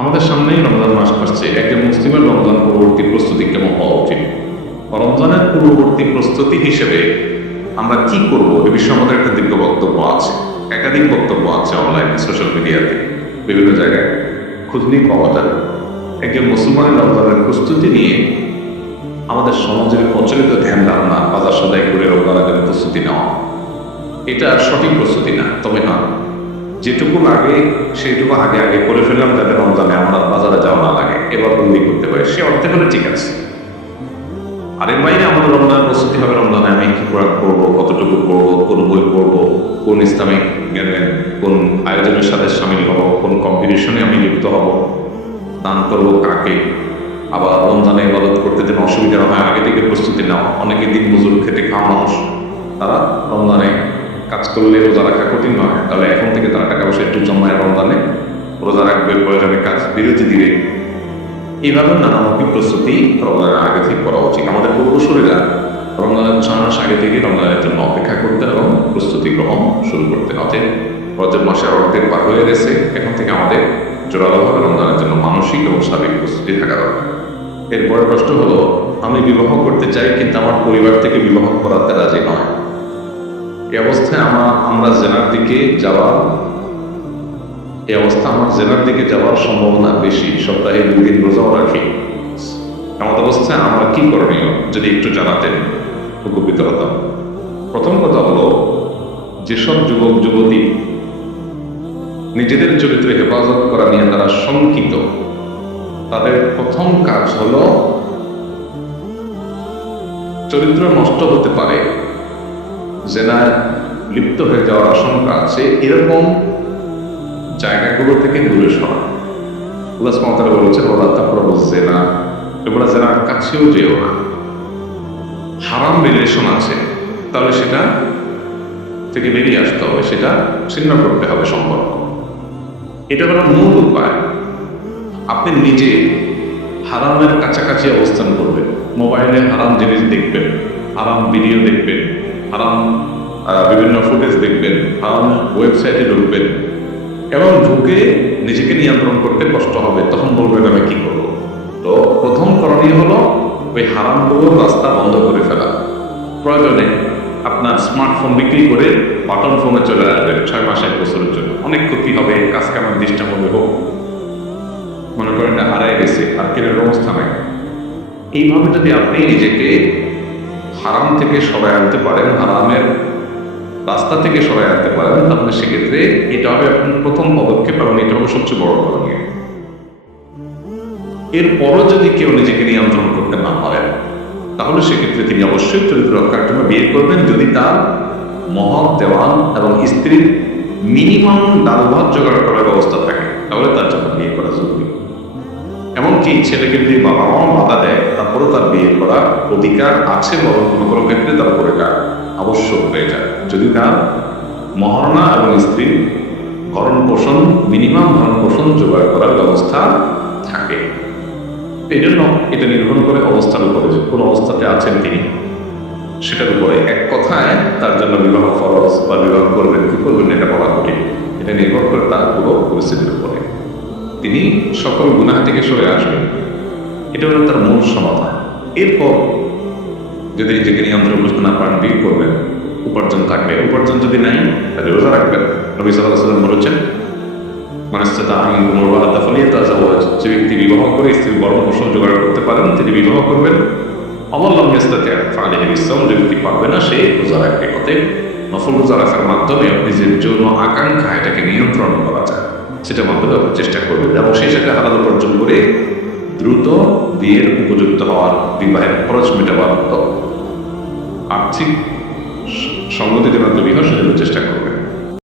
আমাদের সামনেই রমজান মাস আসছে। একজন মুসলিমের রমজান পূর্ববর্তী প্রস্তুতি কেমন হওয়া উচিত? রমজানের পূর্ববর্তী প্রস্তুতি হিসেবে আমরা কি করব? এ বিষয়ে আমাদের একটা দীর্ঘ বক্তব্য আছে, একাধিক বক্তব্য আছে অনলাইনে সোশ্যাল মিডিয়াতে বিভিন্ন জায়গায় খুঁজলেই পাওয়া যায়। একজন মুসলমানের রমজানের প্রস্তুতি নিয়ে আমাদের সমাজের প্রচলিত ধ্যান ধারণা বাজার সদাই করে রমজানের প্রস্তুতি নেওয়া। এটা সঠিক প্রস্তুতি না, তবে না যেটুকু লাগে সেটুকু আগে আগে করে ফেললাম, যাতে রমজানে আমরা বাজারে যাওয়া না লাগে। এবার বন্দি করতে পারে। সে অর্থে হলে ঠিক আছে। আর এর বাইরে আমাদের রমজান প্রস্তুতি হবে, রমজানে আমি কি করা করব কতটুকু করব কোন বই পড়ব, কোন ইসলামিক কোন আয়োজনের সাথে সামিল হব, কোন কম্পিটিশনে আমি লিপ্ত হব, দান করব কাকে, আবার রমজানে ইবাদত করতে যেন অসুবিধা হয়, আগে থেকে প্রস্তুতি নেওয়া অনেকে দিন মজুর খেটে খাওয়া মানুষ। তারা রমজানে কাজ করলে রোজা রাখা কঠিন নয়। তাহলে এখন থেকে তারা টাকা পয়সা একটু জমায় রমদানে রোজা রাখবে, প্রয়োজনে কাজ বিরতি দিবে এইভাবে নানামুখী প্রস্তুতি রমজানের আগে থেকে করা উচিত। আমাদের পূর্বসূরীরা রমজানের ছয় মাস আগে থেকে রমজানের জন্য অপেক্ষা করতে এবং প্রস্তুতি গ্রহণ শুরু করতে অতএব রজব মাসের অর্ধেক পার হয়ে গেছে। এখন থেকে আমাদের জোরালোভাবে রমজানের জন্য মানসিক এবং শারীরিক প্রস্তুতি থাকা দরকার। এরপরে প্রশ্ন হলো, আমি বিবাহ করতে চাই, কিন্তু আমার পরিবার থেকে বিবাহ করাতে রাজি নয়। আমার জেনার দিকে যাওয়া এই অবস্থা আমার জেনার দিকে যাওয়ার সম্ভাবনা বেশি। সপ্তাহে দুই দিন রোজাও রাখি। এমন অবস্থায় আমরা কি করণীয়, যদি একটু জানাতেন উপকৃত হতাম প্রথম কথা হলো, যেসব যুবক, যুবতী নিজেদের চরিত্রে হেফাজত করা নিয়ে তারা শঙ্কিত, তাদের প্রথম কাজ হল চরিত্র নষ্ট হতে পারে। জেনায় লিপ্ত হয়ে যাওয়ার আশঙ্কা আছে, এরকম জায়গাগুলো থেকে দূরে সরা। আল্লাহ সুবহানাহু বলেছেন ওরা তারপর জেনা তোমরা জেনার কাছেও যেও না। হারাম রিলেশন আছে, তাহলে সেটা থেকে বেরিয়ে আসতে হবে, সেটা ছিন্ন করতে হবে সম্পর্ক। এটা হলো মূল উপায়। আপনি নিজে হারামের কাছাকাছি অবস্থান করবেন। মোবাইলে হারাম জিনিস দেখবেন, হারাম ভিডিও দেখবেন, হারাম বিভিন্ন ফুটেজ দেখবেন হারাম ওয়েবসাইটে ঢুকবেন। এবং ঢুকে নিজেকে নিয়ন্ত্রণ করতে কষ্ট হবে, তখন বলবেন আমি কি করব? তো প্রথম করণীয় হলো ওই হারামগুলোর রাস্তা বন্ধ করে ফেলা। প্রয়োজনে আপনার স্মার্টফোন বিক্রি করে বাটন ফোনে চলে আসবেন ছয় মাস, এক বছরের জন্য। অনেক ক্ষতি হবে, কাজ কামের হবে হোক। মনে করেন হারায় গেছে, আর কেনার অবস্থা নাই। এইভাবে যদি আপনি নিজেকে হারাম থেকে সবাই আনতে পারেন, হারামের রাস্তা থেকে সবাই আনতে পারেন, তাহলে সেক্ষেত্রে এটা হবে আপনার প্রথম পদক্ষেপ এবং এটা হবে সবচেয়ে বড় করণীয়। এরপরও যদি কেউ নিজেকে নিয়ন্ত্রণ করতে না পারেন তাহলে সেক্ষেত্রে তিনি অবশ্যই চরিত্র রক্ষার জন্য বিয়ে করবেন যদি তার মহৎ দেওয়ান এবং স্ত্রীর মিনিমাম ডাল ভাত জোগাড় করার ব্যবস্থা থাকে, তাহলে তার জন্য বিয়ে করা জরুরি। এমনকি ছেলেকে যদি বাবা মাও বাধা দেয়, তারপরেও তার বিয়ে করার অধিকার আছে বরং কোনো কোনো ক্ষেত্রে তার উপরে কার আবশ্যক হয়ে যায়। যদি তার মহারণা এবং স্ত্রীর ভরণ পোষণ মিনিমাম ভরণ পোষণ জোগাড় করার ব্যবস্থা থাকে। এই জন্য এটা নির্ভর করে অবস্থার উপরে যে কোন অবস্থাতে আছেন তিনি। সেটার উপরে এক কথায় তার জন্য বিবাহ ফরজ বা বিবাহ করবেন, কি করবেন এটা বলা কঠিন। এটা নির্ভর করে তার পুরো পরিস্থিতির উপরে। তিনি সকল গুনাহ থেকে সরে আসবেন। এটা হলো তার মূল সমাধান। এরপর যদি নিজেকে নিয়ন্ত্রণ করতে না পারেন, বিয়ে করবেন, উপার্জন থাকবে উপার্জন যদি নাই, তাহলে রোজা রাখবেন। নবী সাল্লাহ সাল্লাম যাওয়াজ যে ব্যক্তি বিবাহ করে স্ত্রীর বর্ণ পোষণ জোগাড় করতে পারেন, তিনি বিবাহ করবেন। অমল্লাম মেস্তাতে ফালে ইসলাম যে ব্যক্তি পারবে না, সে রোজা রাখবে। অতএব নফল রোজা রাখার মাধ্যমে নিজের যৌন আকাঙ্ক্ষা এটাকে নিয়ন্ত্রণ করা যায়। সেটার মাধ্যমে আপনি চেষ্টা করবেন এবং সেই সাথে হালাল উপার্জন করে দ্রুত বিয়ের উপযুক্ত হওয়ার বিবাহের খরচ মেটাবার আর্থিক সংগতি যেন তৈরি সেজন্য চেষ্টা করবেন।